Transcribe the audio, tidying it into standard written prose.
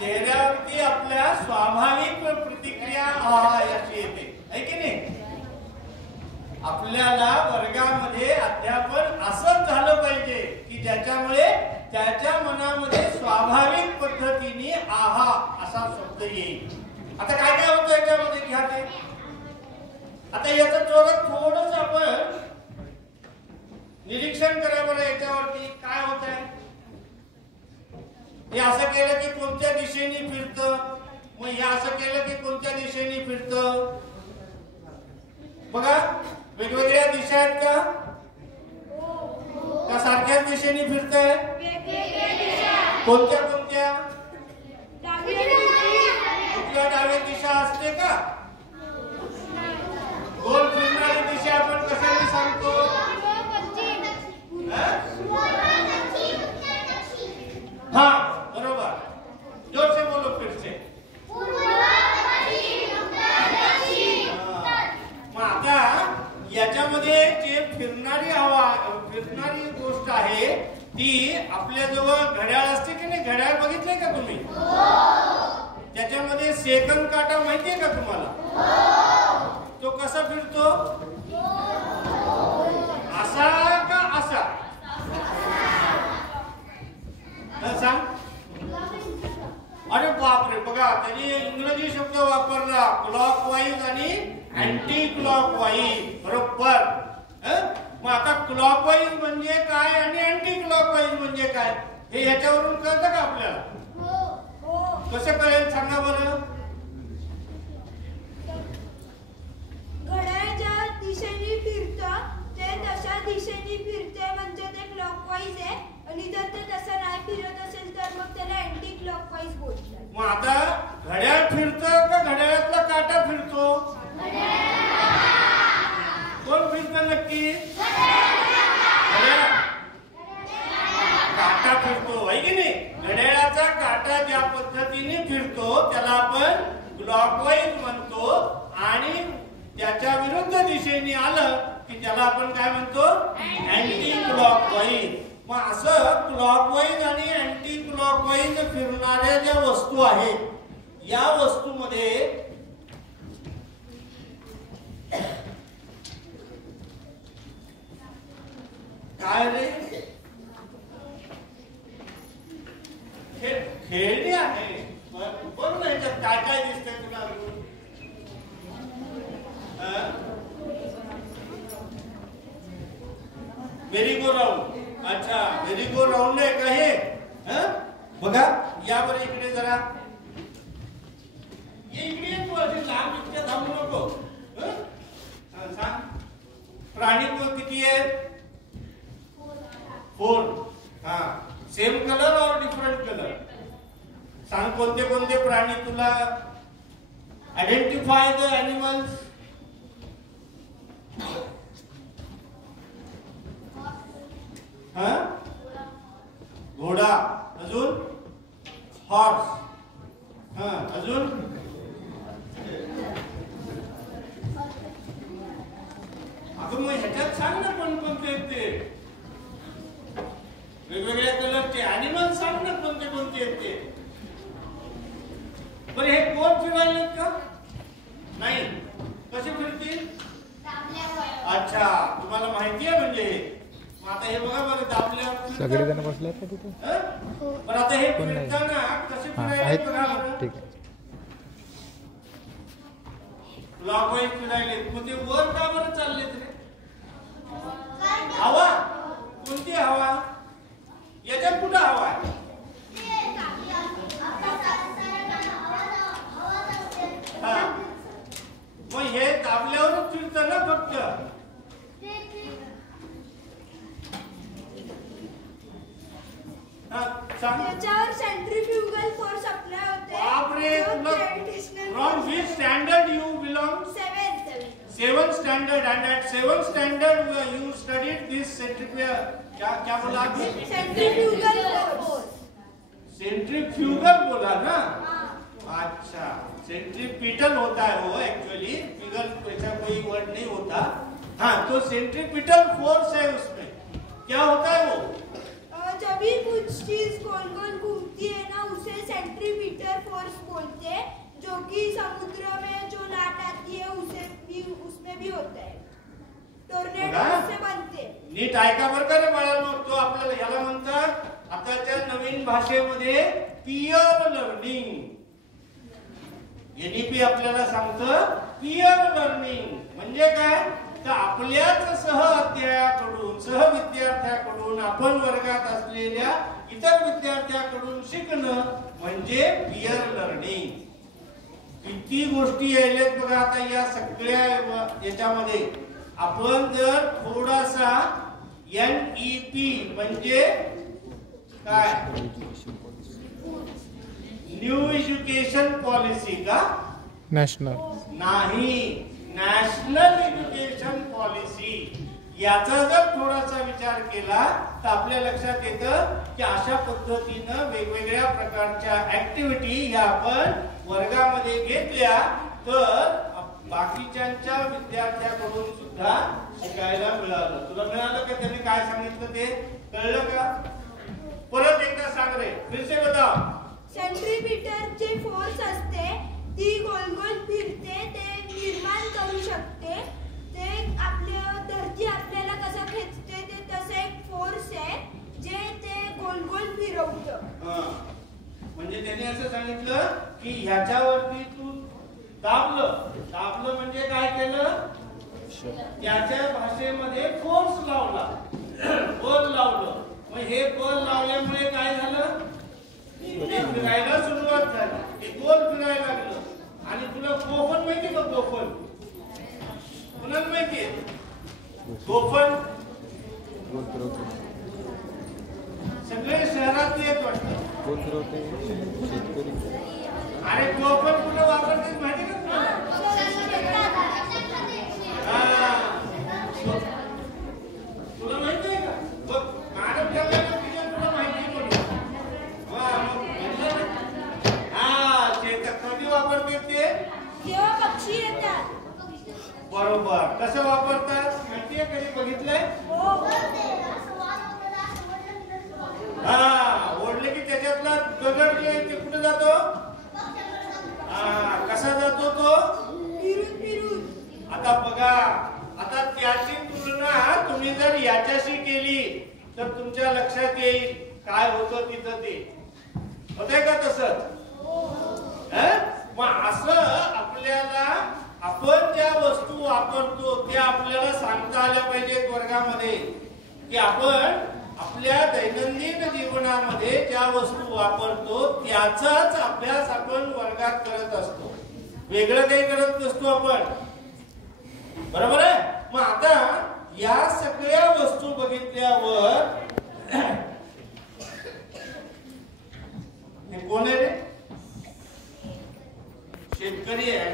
चेहऱ्यावरती आपल्या स्वाभाविक प्रतिक्रिया याची येते, आहे की नाही? आपल्याला वर्गामध्ये अध्यापन असंच झालं पाहिजे की ज्याच्यामुळे त्याच्या मनामध्ये स्वाभाविक पद्धतीने आहा असा शब्द येईल. आता काय काय होतं याच्यामध्ये घ्या ते. आता याचं थोडंसं आपण निरीक्षण करा बरं याच्यावरती काय होत आहे. हे असं केलं की कोणत्या दिशेने फिरतं, मग हे असं केलं की कोणत्या दिशेने फिरतं. बघा वेगवेगळ्या दिशा आहेत का सारख्याच दिशेने फिरतंय? कोणत्या कोणत्या? उजव्या डाव्या दिशा असते का? गोल फिरणारी दिशा आपण कशाने सांगतो? हा बरोबर. जोर से बोलो फिर से. मग आता याच्यामध्ये जे फिरणारी गोष्ट आहे ती आपल्या जवळ घड्याळ असते की नाही. घड्याळ बघितलंय का तुम्ही? त्याच्यामध्ये सेकंद काटा माहितीये का तुम्हाला? तो कसा फिरतो? असा का असा? सांग. अरे बापरे, बघा त्यांनी इंग्रजी शब्द वापरला क्लॉकवाईज आणि अँटी क्लॉकवाईज. बरोबर. मग आता क्लॉकवाईज म्हणजे काय आणि अँटी क्लॉकवाईज म्हणजे काय हे याच्यावरून कळतं का आपल्याला? कसं कळेल सांगा बरं. घड्याळ ज्या दिशेने फिरतं ते तशा दिशेने फिरते म्हणजे ते क्लॉकवाईज आहे, आणि जर ते तसं नाही फिरत असेल तर मग त्याला अँटी क्लॉकवाईज बोलतात. मग आता घड्याळ फिरतं का घड्याळातला काटा फिरतो? कोण फिरतं नक्की? काटा फिरतो, आहे की नाही? घड्याळाचा काटा ज्या पद्धतीने फिरतो त्याला आपण क्लॉकवाईज म्हणतो, आणि त्याच्या विरुद्ध दिशेने आलं की त्याला आपण काय म्हणतो? Anti clockwise. मग असं क्लॉकवाईज आणि अँटी क्लॉकवाईज फिरणाऱ्या ज्या वस्तू आहेत या वस्तूमध्ये काय रे खेळणी आहे. बरोबर. याच्यात काय काय दिसतंय तुला? मेरी गो राऊंड. अच्छा, मेरी गो राऊंड आहे का हे? बघा या बरं इकडे जरा ये. इकडे तू अशी लांब इतक्या थांबू नको. सांग प्राणी किती आहेत? 4. हा. सेम कलर और डिफरंट कलर? सांग कोणते कोणते प्राणी तुला. Identify the animals. घोडा. अजून हॉर्स. अजून अगं मग ह्याच्यात सांग ना कोणकोणते आहेत ते वेगवेगळ्या कलरचे अॅनिमल. सांग ना कोणते कोणते आहेत ते. बरं हे कोण फिरायलेत का? नाही. कसे फिरतील? अच्छा, तुम्हाला माहिती आहे म्हणजे. आता हे बघा बरं दाबल्या सगळे जण बसले का तिथे? पण आता हे फिरताना कसे फिरायले बघा बरं. ठीक आहे. क्लॉकवाईज फिरायले. मग ते वर का बरं चाललेत रे? हवा. कोणती हवा? याच्यात कुठं हवा आहे? मग हे दाबल्यावरच फिरतं ना फक्त. त्याच्यावर सेंट्रीफ्युगल फोर्स अप्लाय होते. बापरे. From which standard you belong? 7th standard. and at 7th standard you studied this centrifugal. क्या बोला आपने? Centrifugal force. सेंट्रीफ्यूगल बोला ना. अच्छा, सेंट्रीपिटल होता है वो एक्चुअली. फ्यूगल ऐसा कोई वर्ड नहीं होता. हाँ, तो सेंट्रीपिटल फोर्स है उसमें. क्या होता है वो? जब भी कुछ चीज गोल गोल घूमती है ना उसे सेंट्रीमीटर क्योंकि समुद्र में जो लाट आती है उसमें भी होता है, टोर्नेडो उससे बनते। नीट ऐका बरं का रे बाळांनो, तो आपल्याला याला म्हणतात आताच्या नवीन भाषेमध्ये पीयर लर्निंग. एनईपी आपल्याला सांगतं पीयर लर्निंग म्हणजे काय, तर आपल्याच सहविद्यार्थ्याकडून आपण वर्गात असलेल्या इतर विद्यार्थ्याकडून शिकणं म्हणजे पीयर लर्निंग. किती गोष्टी यायलेत बघा आता या सगळ्या याच्यामध्ये. आपण जर थोडासा NEP म्हणजे काय, न्यू एज्युकेशन पॉलिसी का, नॅशनल नाही, नॅशनल एज्युकेशन पॉलिसी, याचा जर थोडासा विचार केला तर आपल्या लक्षात येतं की अशा पद्धतीनं वेगवेगळ्या प्रकारच्या ऍक्टिव्हिटी ह्या आपण वर्गामध्ये घेतल्या तर बाकीच्या विद्यार्थ्याकडून सुद्धा शिकायला मिळालं. तुला मिळालं का, त्यांनी काय सांगितलं ते कळलं का? परत एकदा सांग रे, फिर से बताओ. सेंट्रीपिटरची फोर्स असते ती गोल गोल फिरते, ते निर्माण करू शकते. ते आपल्या धरती आपल्याला कसं खेचते ते तसं एक फोर्स आहे जे ते गोल गोल फिरवतं. म्हणजे त्यांनी असं सांगितलं की ह्याच्यावरती तू दाबलं म्हणजे काय केलं, त्याच्या भाषेमध्ये फोर्स लावला, बल लावलं. मग हे बल लावल्यामुळे काय झालं, ते फिरायला सुरुवात झाली, ते गोल फिरायला लागलं. आणि तुला गोफन माहिती का, गोफन कुणाला माहितीये, गोफन सगळे शहरात येत वाटतं. अरे गोफन कुठं वापरते माहिती का तुला माहिती आहे का, बघ मॅडम तुला माहिती शेतात कधी वापरते ते, जेव्हा पक्षी येतात. बरोबर. कसं वापरतात माहितीये, कधी बघितलंय? ओढले की त्याच्यातला दगड जे ते कुठे जातो, कसा जातो तो, फिरून. आता बघा, आता त्याची तुलना तुम्ही जर याच्याशी केली तर तुमच्या लक्षात येईल काय होतं तिथं, ते होतंय का तसंच. मग असं आपल्याला आपण ज्या वस्तू वापरतो त्या आपल्याला सांगता आल्या पाहिजेत वर्गामध्ये, की आपण आपल्या दैनंदिन जीवनामध्ये ज्या वस्तू वापरतो त्याचाच अभ्यास आपण वर्गात करत असतो, वेगळं काही करत नसतो आपण, बरोबर आहे. मग आता या सगळ्या वस्तू बघितल्यावर हे कोण आहे रे, शेतकरी आहे.